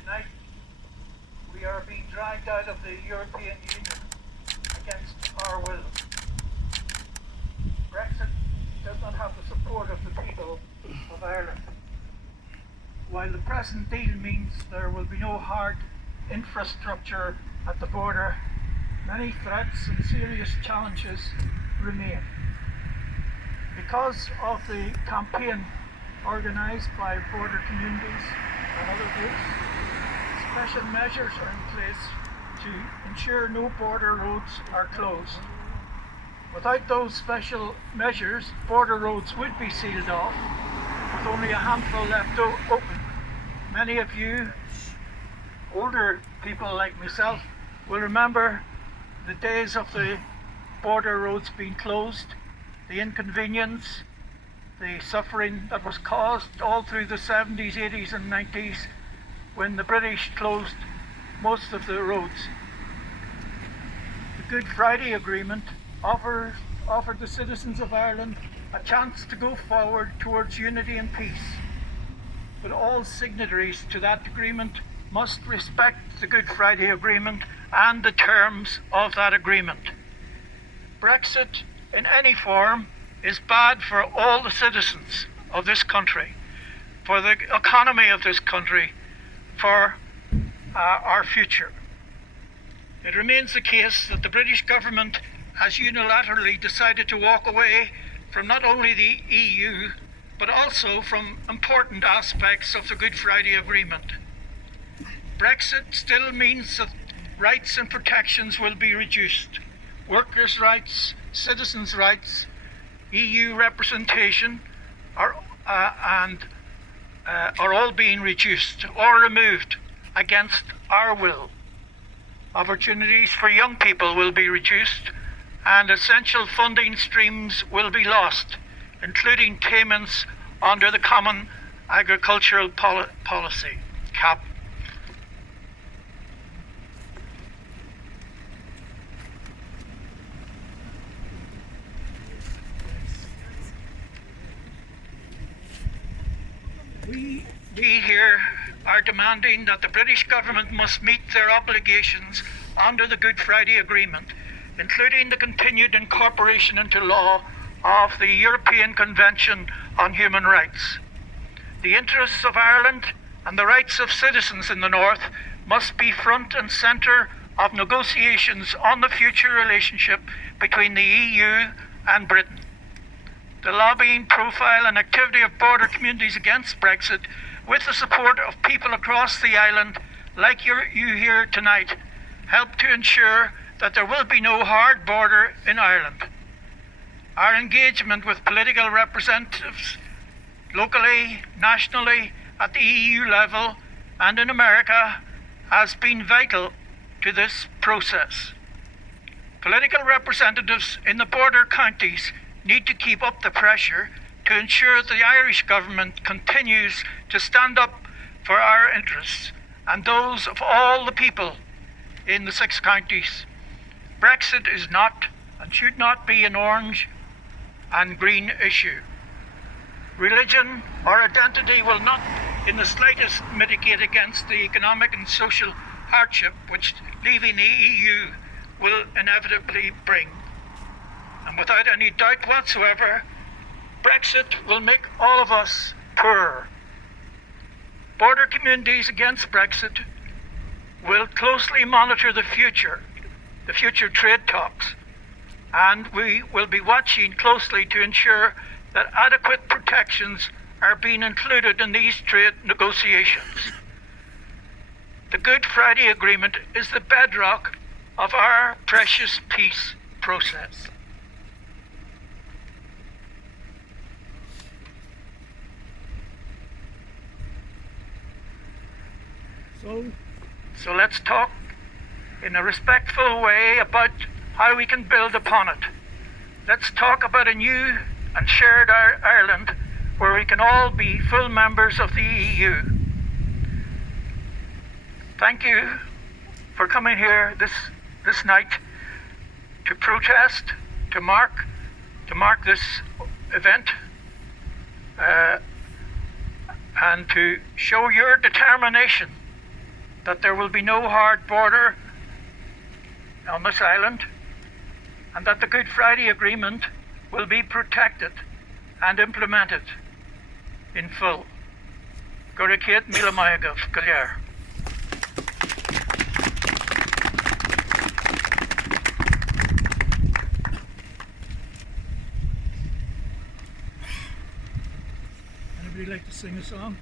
Tonight, we are being dragged out of the European Union against our will. Brexit does not have the support of the people of Ireland. While the present deal means there will be no hard infrastructure at the border, many threats and serious challenges remain. Because of the campaign organised by border communities and other groups, special measures are in place to ensure no border roads are closed. Without those special measures, border roads would be sealed off, with only a handful left open. Many of you, older people like myself, will remember the days of the border roads being closed, the inconvenience, the suffering that was caused all through the 70s, 80s and 90s when the British closed most of the roads. The Good Friday Agreement offered the citizens of Ireland a chance to go forward towards unity and peace. But all signatories to that agreement must respect the Good Friday Agreement and the terms of that agreement. Brexit in any form is bad for all the citizens of this country, for the economy of this country, for our future. It remains the case that the British government has unilaterally decided to walk away from not only the EU, but also from important aspects of the Good Friday Agreement. Brexit still means that rights and protections will be reduced. Workers' rights, citizens' rights, EU representation are all being reduced or removed against our will. Opportunities for young people will be reduced and essential funding streams will be lost, including payments under the Common Agricultural Policy, CAP. We here are demanding that the British government must meet their obligations under the Good Friday Agreement, including the continued incorporation into law of the European Convention on Human Rights. The interests of Ireland and the rights of citizens in the North must be front and centre of negotiations on the future relationship between the EU and Britain. The lobbying profile and activity of border communities against Brexit, with the support of people across the island like you here tonight, help to ensure that there will be no hard border in Ireland. Our engagement with political representatives, locally, nationally, at the EU level and in America, has been vital to this process. Political representatives in the border counties need to keep up the pressure to ensure the Irish government continues to stand up for our interests and those of all the people in the 6 counties. Brexit is not and should not be an orange and green issue. Religion or identity will not in the slightest mitigate against the economic and social hardship which leaving the EU will inevitably bring. And without any doubt whatsoever, Brexit will make all of us poorer. Border Communities Against Brexit will closely monitor the future trade talks, and we will be watching closely to ensure that adequate protections are being included in these trade negotiations. The Good Friday Agreement is the bedrock of our precious peace process. So let's talk in a respectful way about how we can build upon it. Let's talk about a new and shared Ireland where we can all be full members of the EU. Thank you for coming here this night to protest, to mark this event and to show your determination that there will be no hard border on this island and that the Good Friday Agreement will be protected and implemented in full. Gurukit Mila Mayagav, Kalyar. Anybody like to sing a song?